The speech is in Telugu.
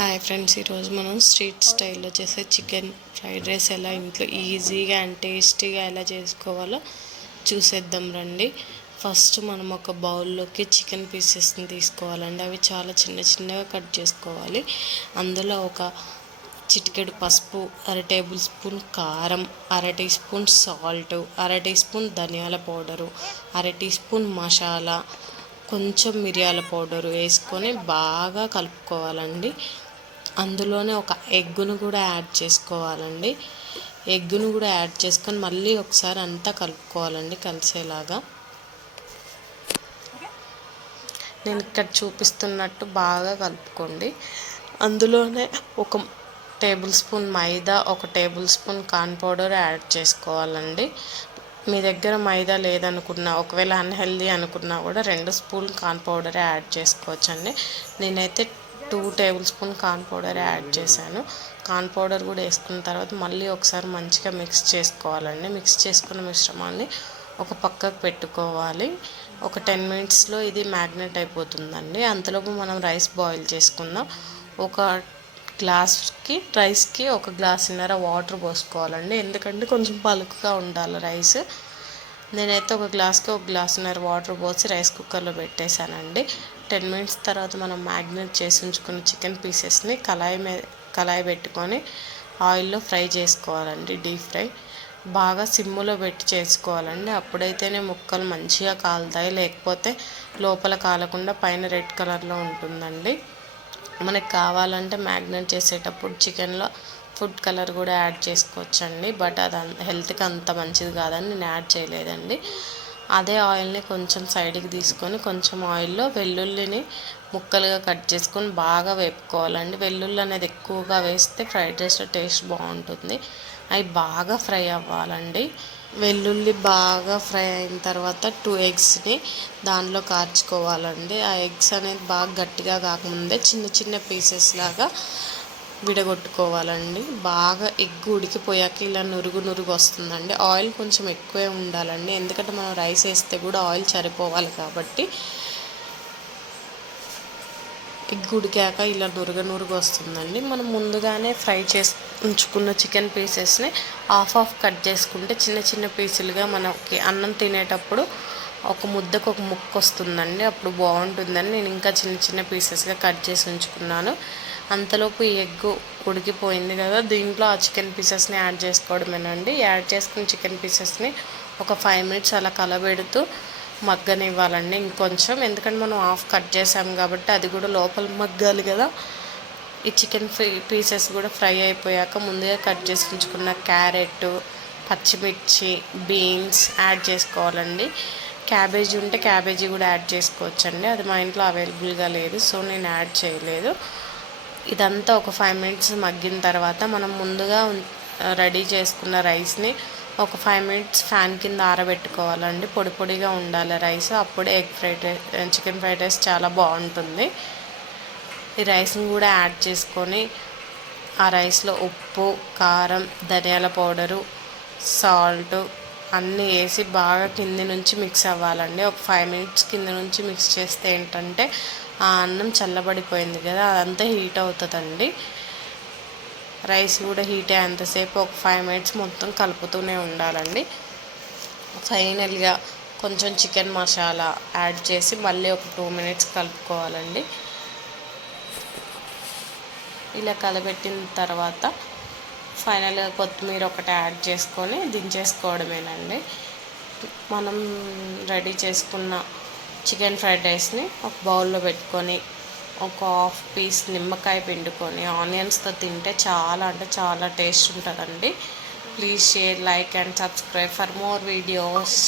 హాయ్ ఫ్రెండ్స్, ఈరోజు మనం స్ట్రీట్ స్టైల్లో చేసే చికెన్ ఫ్రైడ్ రైస్ ఎలా ఇంట్లో ఈజీగా అండ్ టేస్టీగా ఎలా చేసుకోవాలో చూసేద్దాం రండి. ఫస్ట్ మనం ఒక బౌల్లోకి చికెన్ పీసెస్ని తీసుకోవాలండి. అవి చాలా చిన్న చిన్నగా కట్ చేసుకోవాలి. అందులో ఒక చిటికెడు పసుపు, అర టేబుల్ స్పూన్ కారం, అర టీ స్పూన్ సాల్ట్, అర టీ స్పూన్ ధనియాల పౌడరు, అర టీ స్పూన్ మసాలా, కొంచెం మిరియాల పౌడరు వేసుకొని బాగా కలుపుకోవాలండి. అందులోనే ఒక ఎగ్గును కూడా యాడ్ చేసుకోవాలండి. ఎగ్గును కూడా యాడ్ చేసుకొని మళ్ళీ ఒకసారి అంతా కలుపుకోవాలండి కలిసేలాగా. నేను ఇక్కడ చూపిస్తున్నట్టు బాగా కలుపుకోండి. అందులోనే ఒక టేబుల్ స్పూన్ మైదా, ఒక table spoon corn powder add చేసుకోవాలండి. మీ దగ్గర మైదా లేదనుకున్నా, ఒకవేళ అన్హెల్దీ అనుకున్నా కూడా 2 స్పూన్ కార్న్ పౌడర్ యాడ్ చేసుకోవచ్చండి. నేనైతే 2 table spoon corn powder add చేశాను. కార్న్ పౌడర్ కూడా వేసుకున్న తర్వాత మళ్ళీ ఒకసారి మంచిగా మిక్స్ చేసుకోవాలండి. మిక్స్ చేసుకున్న మిశ్రమాన్ని ఒక పక్కకు పెట్టుకోవాలి. ఒక 10 మినిట్స్లో ఇది మ్యాగ్నెట్ అయిపోతుందండి. అంతలోపు మనం రైస్ బాయిల్ చేసుకుందాం. ఒక గ్లాస్కి రైస్కి 1 గ్లాసున్నర వాటర్ పోసుకోవాలండి. ఎందుకంటే కొంచెం పలుకుగా ఉండాలి రైస్. నేనైతే ఒక గ్లాస్కి 1 గ్లాసున్నర వాటర్ పోసి రైస్ కుక్కర్లో పెట్టేశానండి. 10 మినిట్స్ తర్వాత మనం మ్యాగ్నేట్ చేసి ఉంచుకున్న చికెన్ పీసెస్ని కళాయి పెట్టుకొని ఆయిల్లో ఫ్రై చేసుకోవాలండి. డీప్ ఫ్రై బాగా సిమ్ములో పెట్టి చేసుకోవాలండి. అప్పుడైతేనే ముక్కలు మంచిగా కాలుతాయి, లేకపోతే లోపల కాలకుండా పైన రెడ్ కలర్లో ఉంటుందండి. మనకు కావాలంటే మ్యాగ్నేట్ చేసేటప్పుడు చికెన్లో ఫుడ్ కలర్ కూడా యాడ్ చేసుకోవచ్చండి. బట్ అది హెల్త్కి అంత మంచిది కాదని నేను యాడ్ చేయలేదండి. అదే ఆయిల్ని కొంచెం సైడ్కి తీసుకొని కొంచెం ఆయిల్లో వెల్లుల్లిని ముక్కలుగా కట్ చేసుకొని బాగా వేపుకోవాలండి. వెల్లుల్లి అనేది ఎక్కువగా వేస్తే ఫ్రైడ్ రైస్లో టేస్ట్ బాగుంటుంది. అవి బాగా ఫ్రై అవ్వాలండి. వెల్లుల్లి బాగా ఫ్రై అయిన తర్వాత 2 ఎగ్స్ని దానిలో కార్చుకోవాలండి. ఆ ఎగ్స్ అనేది బాగా గట్టిగా కాకముందే చిన్న చిన్న పీసెస్ లాగా విడగొట్టుకోవాలండి. బాగా ఎగ్ ఉడికిపోయాక ఇలా నురుగు నురుగు వస్తుందండి. ఆయిల్ కొంచెం ఎక్కువే ఉండాలండి, ఎందుకంటే మనం రైస్ వేస్తే కూడా ఆయిల్ సరిపోవాలి కాబట్టి. ఎగ్ ఉడికాక ఇలా నురుగు వస్తుందండి. మనం ముందుగానే ఫ్రై చేసి ఉంచుకున్న చికెన్ పీసెస్ని హాఫ్ కట్ చేసుకుంటే చిన్న చిన్న పీసులుగా మనకి అన్నం తినేటప్పుడు ఒక ముద్దకు ఒక ముక్క వస్తుందండి. అప్పుడు బాగుంటుందని నేను ఇంకా చిన్న చిన్న పీసెస్గా కట్ చేసి ఉంచుకున్నాను. అంతలోపు ఈ ఎగ్ ఉడికిపోయింది కదా, దీంట్లో ఆ చికెన్ పీసెస్ని యాడ్ చేసుకోవడమేనండి. యాడ్ చేసుకున్న చికెన్ పీసెస్ని ఒక 5 మినిట్స్ అలా కలబెడుతూ మగ్గనివ్వాలండి ఇంకొంచెం. ఎందుకంటే మనం హాఫ్ కట్ చేసాం కాబట్టి అది కూడా లోపల మగ్గాలి కదా. ఈ చికెన్ పీసెస్ కూడా ఫ్రై అయిపోయాక ముందుగా కట్ చేసి ఉంచుకున్న క్యారెట్, పచ్చిమిర్చి, బీన్స్ యాడ్ చేసుకోవాలండి. క్యాబేజీ ఉంటే క్యాబేజీ కూడా యాడ్ చేసుకోవచ్చండి. అది మా ఇంట్లో అవైలబుల్గా లేదు, సో నేను యాడ్ చేయలేదు. ఇదంతా ఒక 5 మినిట్స్ మగ్గిన తర్వాత మనం ముందుగా రెడీ చేసుకున్న రైస్ని ఒక 5 మినిట్స్ ఫ్యాన్ కింద ఆరబెట్టుకోవాలండి. పొడి పొడిగా ఉండాలి రైస్, అప్పుడే చికెన్ ఫ్రైడ్ రైస్ చాలా బాగుంటుంది. ఈ రైస్ని కూడా యాడ్ చేసుకొని ఆ రైస్లో ఉప్పు, కారం, ధనియాల పౌడరు, సాల్ట్ అన్నీ వేసి బాగా కింది నుంచి మిక్స్ అవ్వాలండి. ఒక 5 మినిట్స్ కింద నుంచి మిక్స్ చేస్తే ఏంటంటే ఆ అన్నం చల్లబడిపోయింది కదా, అదంతా హీట్ అవుతుందండి. రైస్ కూడా హీట్ అయ్యేంతసేపు ఒక 5 మినిట్స్ మొత్తం కలుపుతూనే ఉండాలండి. ఫైనల్గా కొంచెం చికెన్ మసాలా యాడ్ చేసి మళ్ళీ ఒక 2 మినిట్స్ కలుపుకోవాలండి. ఇలా కలబెట్టిన తర్వాత ఫైనల్గా కొత్తిమీర ఒకటి యాడ్ చేసుకొని దించేసుకోవడమేనండి. మనం రెడీ చేసుకున్న చికెన్ ఫ్రైడ్ రైస్ని ఒక బౌల్లో పెట్టుకొని ఒక హాఫ్ పీస్ నిమ్మకాయ పిండుకొని ఆనియన్స్తో తింటే చాలా అంటే చాలా టేస్ట్ ఉంటుందండి. Please share, like and subscribe for more videos.